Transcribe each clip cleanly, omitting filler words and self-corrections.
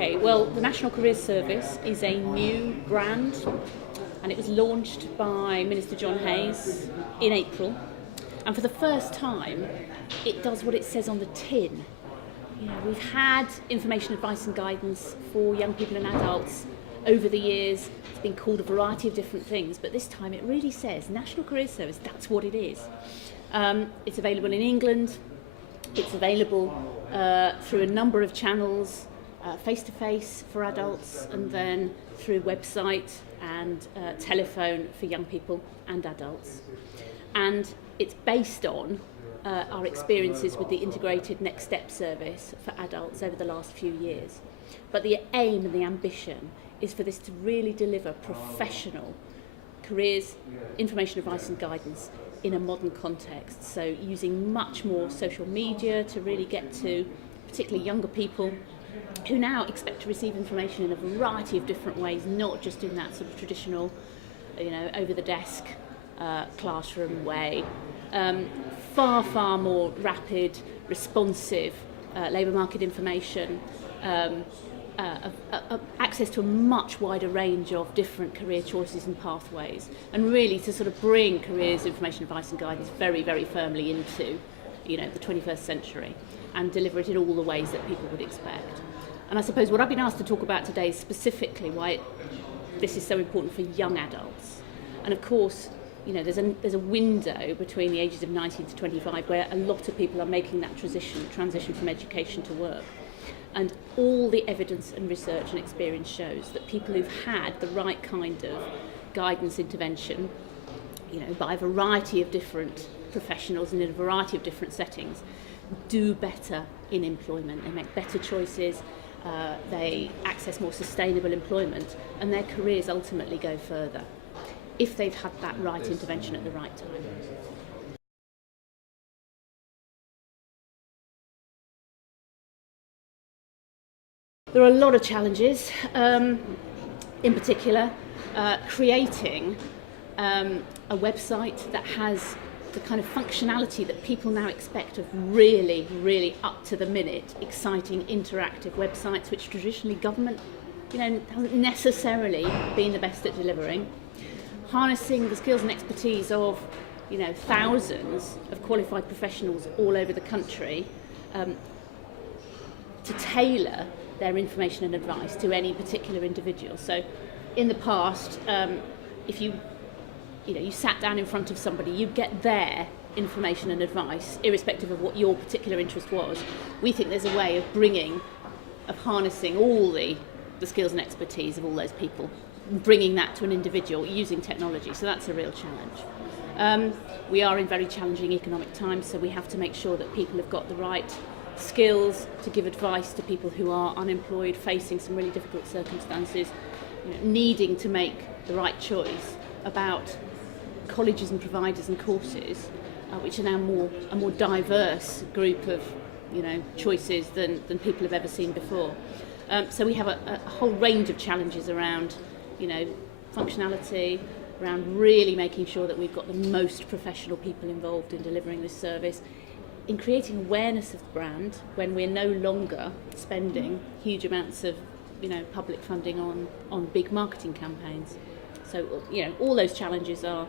Okay, well, the National Careers Service is a new brand, and it was launched by Minister John Hayes in April. And for the first time, it does what it says on the tin. You know, we've had information, advice and guidance for young people and adults over the years. It's been called a variety of different things, but this time it really says National Careers Service, that's what it is. It's available in England. It's available through a number of channels, face-to-face for adults, and then through website and telephone for young people and adults. And it's based on our experiences with the integrated Next Step service for adults over the last few years. But the aim and the ambition is for this to really deliver professional careers, information, advice and guidance in a modern context. So using much more social media to really get to particularly younger people who now expect to receive information in a variety of different ways, not just in that sort of traditional, over the desk classroom way. Far more rapid, responsive labour market information, access to a much wider range of different career choices and pathways, and really to sort of bring careers, information, advice and guidance very, very firmly into the 21st century and deliver it in all the ways that people would expect. And I suppose what I've been asked to talk about today is specifically why this is so important for young adults. And of course, there's a window between the ages of 19 to 25 where a lot of people are making that transition from education to work. And all the evidence and research and experience shows that people who've had the right kind of guidance intervention, by a variety of different professionals and in a variety of different settings, do better in employment. They make better choices, they access more sustainable employment, and their careers ultimately go further if they've had that right intervention at the right time. There are a lot of challenges, in particular creating a website that has the kind of functionality that people now expect of really up to the minute, exciting, interactive websites, which traditionally government hasn't necessarily been the best at delivering. Harnessing the skills and expertise of thousands of qualified professionals all over the country to tailor their information and advice to any particular individual. So in the past, if you sat down in front of somebody, you'd get their information and advice irrespective of what your particular interest was. We think there's a way of harnessing all the skills and expertise of all those people, bringing that to an individual using technology. So that's a real challenge. We are in very challenging economic times, so we have to make sure that people have got the right skills to give advice to people who are unemployed, facing some really difficult circumstances, needing to make the right choice about colleges and providers and courses, which are now a more diverse group of choices than people have ever seen before. So we have a whole range of challenges around functionality, around really making sure that we've got the most professional people involved in delivering this service, in creating awareness of the brand when we're no longer spending huge amounts of public funding on big marketing campaigns. So all those challenges are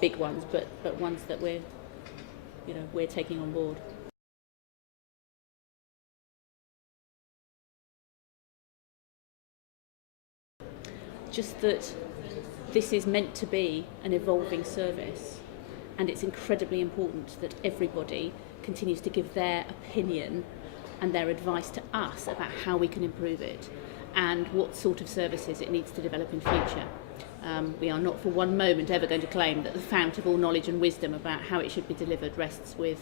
big ones, but ones that we're taking on board. Just that this is meant to be an evolving service, and it's incredibly important that everybody continues to give their opinion and their advice to us about how we can improve it and what sort of services it needs to develop in future. We are not for one moment ever going to claim that the fount of all knowledge and wisdom about how it should be delivered rests with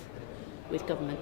government.